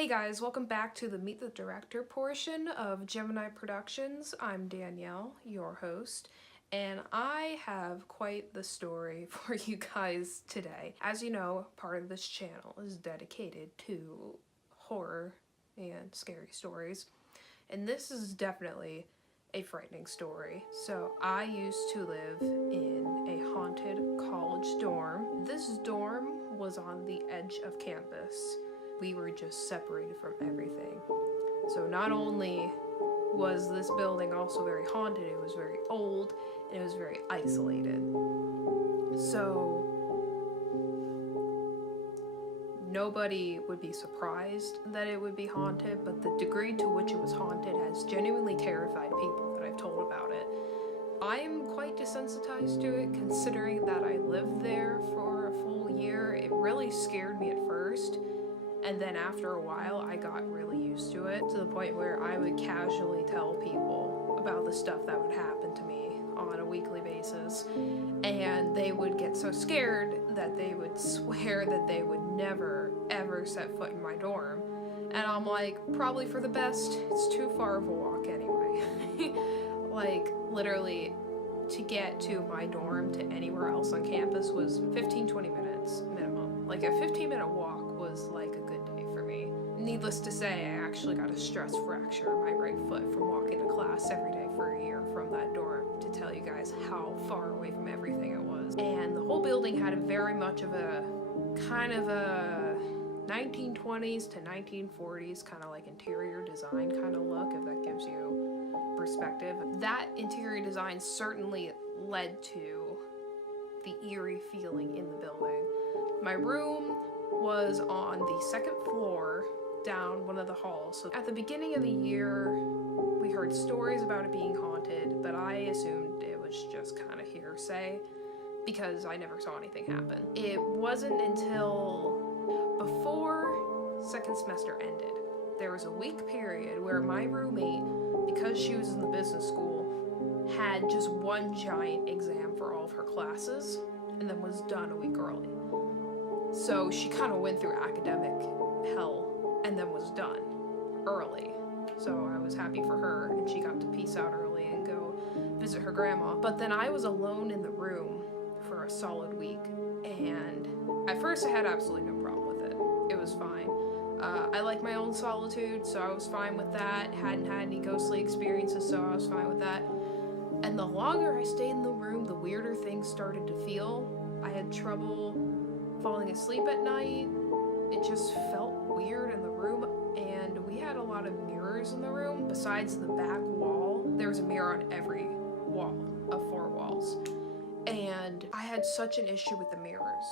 Hey guys, welcome back to the Meet the Director portion of Gemini Productions. I'm Danielle, your host, and I have quite the story for you guys today. As you know, part of this channel is dedicated to horror and scary stories, and this is definitely a frightening story. So I used to live in a haunted college dorm. This dorm was on the edge of campus. We were just separated from everything. So not only was this building also very haunted, it was very old, and it was very isolated. So nobody would be surprised that it would be haunted, but the degree to which it was haunted has genuinely terrified people that I've told about it. I am quite desensitized to it, considering that I lived there for a full year. It really scared me at first. And then after a while, I got really used to it, to the point where I would casually tell people about the stuff that would happen to me on a weekly basis. And they would get so scared that they would swear that they would never, ever set foot in my dorm. And I'm like, probably for the best. It's too far of a walk anyway. Like, literally, to get to my dorm to anywhere else on campus was 15-20 minutes minimum. Like, a 15-minute walk was like a good day for me. Needless to say, I actually got a stress fracture in my right foot from walking to class every day for a year from that dorm, to tell you guys how far away from everything it was. And the whole building had a very much of a kind of a 1920s to 1940s kind of like interior design kind of look, if that gives you perspective. That interior design certainly led to the eerie feeling in the building. My room was on the second floor down one of the halls. So at the beginning of the year, we heard stories about it being haunted, but I assumed it was just kind of hearsay because I never saw anything happen. It wasn't until before second semester ended. There was a week period where my roommate, because she was in the business school, had just one giant exam for all of her classes and then was done a week early. So she kind of went through academic hell and then was done early. So I was happy for her, and she got to peace out early and go visit her grandma. But then I was alone in the room for a solid week, and at first I had absolutely no problem with it. It was fine. I like my own solitude, so I was fine with that. Hadn't had any ghostly experiences, so I was fine with that. And the longer I stayed in the room, the weirder things started to feel. I had trouble falling asleep at night. It just felt weird in the room, and we had a lot of mirrors in the room. Besides the back wall, there was a mirror on every wall of 4 walls. And I had such an issue with the mirrors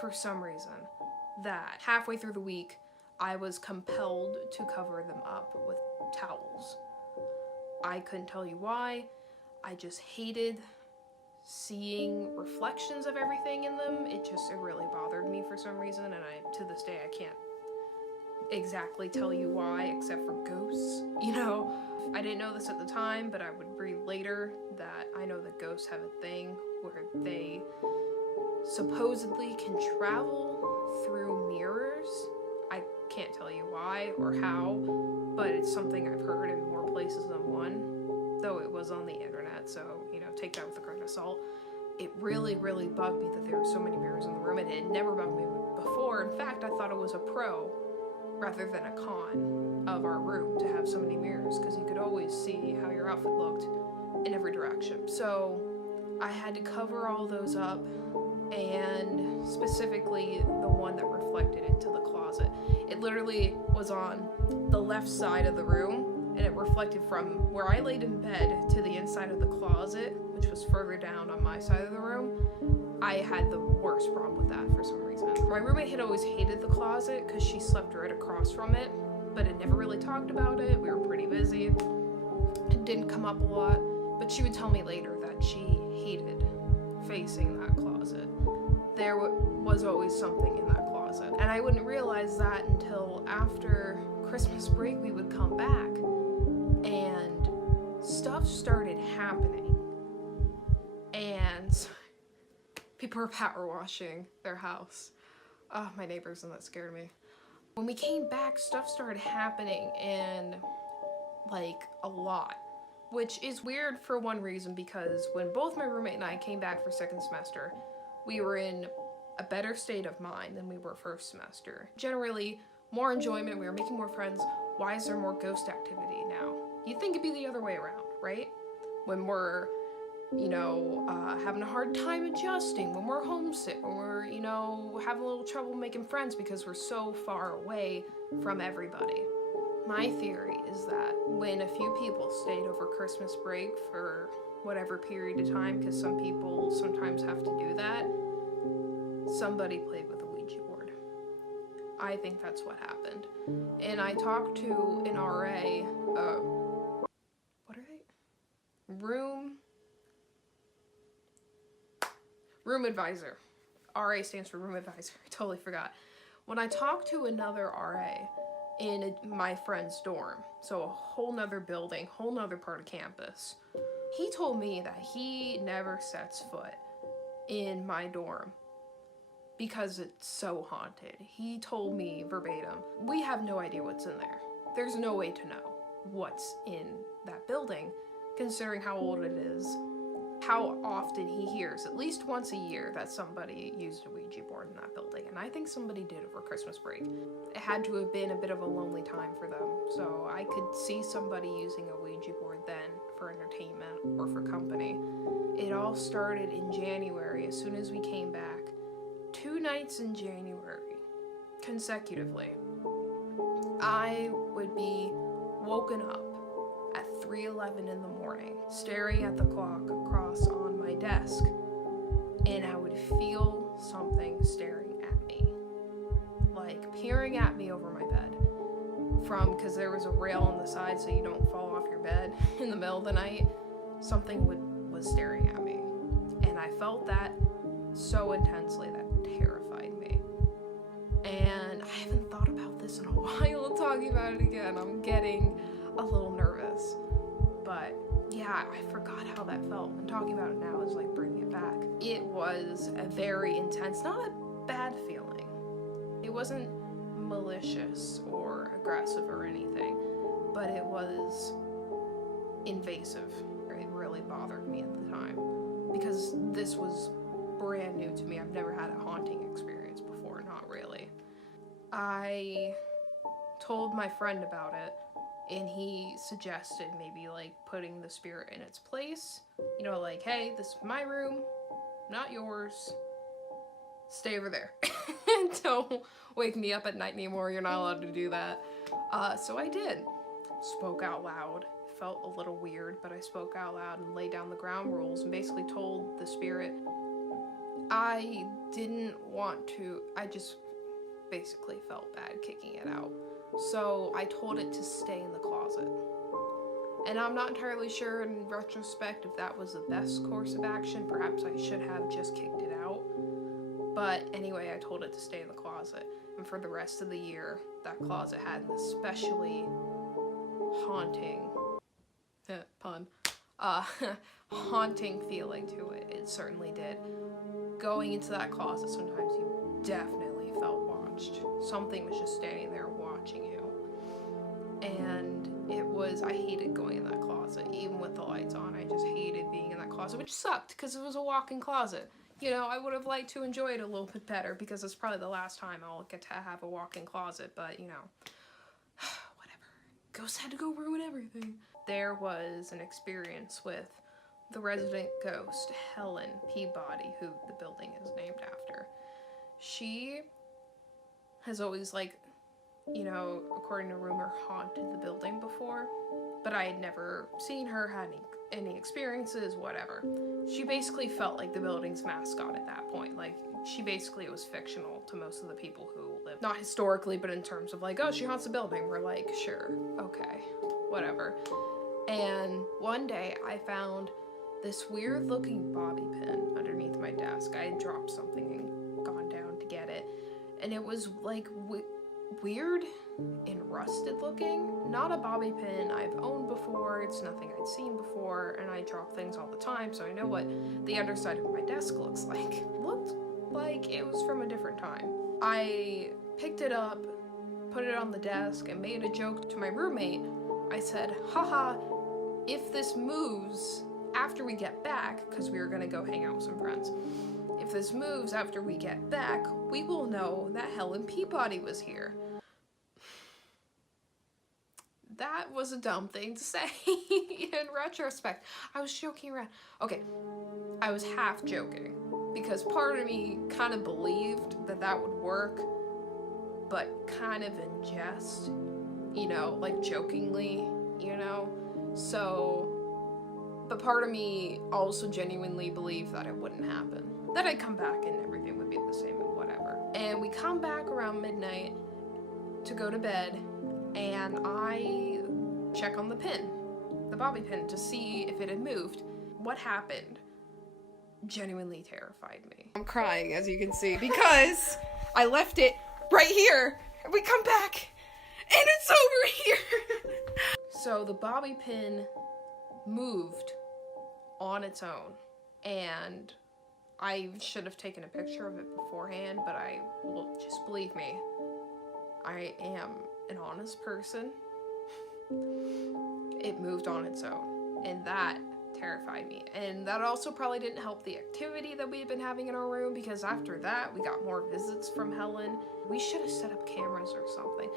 for some reason that halfway through the week, I was compelled to cover them up with towels. I couldn't tell you why. I just hated seeing reflections of everything in them. It really bothered me for some reason, and to this day I can't exactly tell you why, except for ghosts, you know? I didn't know this at the time, but I would read later that I know that ghosts have a thing where they supposedly can travel through mirrors. I can't tell you why or how, but it's something I've heard in more places than one, though it was on the internet, so, you know, take that with a grain of salt. It really, really bugged me that there were so many mirrors in the room, and it never bugged me before. In fact, I thought it was a pro rather than a con of our room to have so many mirrors, because you could always see how your outfit looked in every direction. So I had to cover all those up, and specifically the one that reflected into the closet. It literally was on the left side of the room, and it reflected from where I laid in bed to the inside of the closet, which was further down on my side of the room. I had the worst problem with that for some reason. My roommate had always hated the closet because she slept right across from it, but had never really talked about it. We were pretty busy. It didn't come up a lot, but she would tell me later that she hated facing that closet. There was always something in that closet, and I wouldn't realize that until after Christmas break. We would come back, and stuff started happening, and people were power washing their house. Oh, my neighbors, and that scared me. When we came back, stuff started happening, and like a lot, which is weird for one reason, because when both my roommate and I came back for second semester, we were in a better state of mind than we were first semester. Generally, more enjoyment, we were making more friends. Why is there more ghost activity now? You'd think it'd be the other way around, right? When we're, having a hard time adjusting, when we're homesick, when we're, having a little trouble making friends because we're so far away from everybody. My theory is that when a few people stayed over Christmas break for whatever period of time, because some people sometimes have to do that, somebody played with a Ouija board. I think that's what happened. And I talked to an RA, what are they? Room advisor. RA stands for room advisor. I totally forgot. When I talked to another RA in my friend's dorm, so a whole nother building, whole nother part of campus, he told me that he never sets foot in my dorm because it's so haunted. He told me verbatim, we have no idea what's in there. There's no way to know what's in that building, considering how old it is, how often he hears, at least once a year, that somebody used a Ouija board in that building. And I think somebody did over Christmas break. It had to have been a bit of a lonely time for them, so I could see somebody using a Ouija board then for entertainment or for company. It all started in January, as soon as we came back. 2 nights in January, consecutively, I would be woken up at 3:11 in the morning, staring at the clock across on my desk, and I would feel something staring at me, like peering at me over my bed, because there was a rail on the side so you don't fall off your bed in the middle of the night. Something was staring at me, and I felt that so intensely that terrified me. And I haven't thought about this in a while, talking about it again, I'm getting a little nervous. But yeah, I forgot how that felt, and talking about it now is like bringing it back. It was a very intense, not a bad feeling. It wasn't malicious or aggressive or anything, but it was invasive. It really bothered me at the time, because this was brand new to me. I've never had a haunting experience before, not really. I told my friend about it, and he suggested maybe like putting the spirit in its place. Like, hey, this is my room, not yours. Stay over there. Don't wake me up at night anymore. You're not allowed to do that. So I did. Spoke out loud. Felt a little weird, but I spoke out loud and laid down the ground rules and basically told the spirit I didn't want to. I just basically felt bad kicking it out. So I told it to stay in the closet. And I'm not entirely sure in retrospect if that was the best course of action. Perhaps I should have just kicked it out. But anyway, I told it to stay in the closet. And for the rest of the year, that closet had an especially haunting, haunting feeling to it. It certainly did. Going into that closet, sometimes you definitely felt watched. Something was just standing there watching you. And I hated going in that closet, even with the lights on. I just hated being in that closet, which sucked because it was a walk-in closet. I would have liked to enjoy it a little bit better, because it's probably the last time I'll get to have a walk-in closet, but whatever. Ghosts had to go ruin everything. There was an experience with the resident ghost, Helen Peabody, who the building is named after. She has always, according to rumor, haunted the building before, but I had never seen her, had any experiences, whatever. She basically felt like the building's mascot at that point. She basically was fictional to most of the people who lived. Not historically, but in terms of oh, she haunts the building. We're like, sure, okay, whatever. And one day I found this weird looking bobby pin underneath my desk. I had dropped something and gone down to get it. And it was weird and rusted looking. Not a bobby pin I've owned before. It's nothing I'd seen before, and I drop things all the time, so I know what the underside of my desk looks like. Looked like it was from a different time. I picked it up put it on the desk, and made a joke to my roommate. I said, haha, if this moves after we get back, because we were gonna go hang out with some friends, if this moves after we get back, we will know that Helen Peabody was here. That was a dumb thing to say in retrospect. I was joking around. Okay, I was half joking because part of me kind of believed that that would work, but kind of in jest, you know, like jokingly, you know? So, but part of me also genuinely believed that it wouldn't happen. That I'd come back and everything would be the same and whatever. And we come back around midnight to go to bed, and I check on the pin, the bobby pin, to see if it had moved. What happened genuinely terrified me. I'm crying, as you can see, because I left it right here, and we come back, and it's over here. So the bobby pin moved on its own, and I should have taken a picture of it beforehand, but just believe me, I am an honest person. It moved on its own, and that terrified me. And that also probably didn't help the activity that we had been having in our room, because after that we got more visits from Helen. We should have set up cameras or something.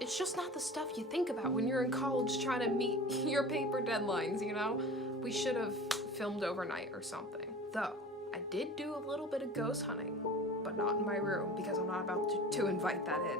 It's just not the stuff you think about when you're in college trying to meet your paper deadlines, you know? We should have filmed overnight or something. Though, I did do a little bit of ghost hunting, but not in my room, because I'm not about to invite that in.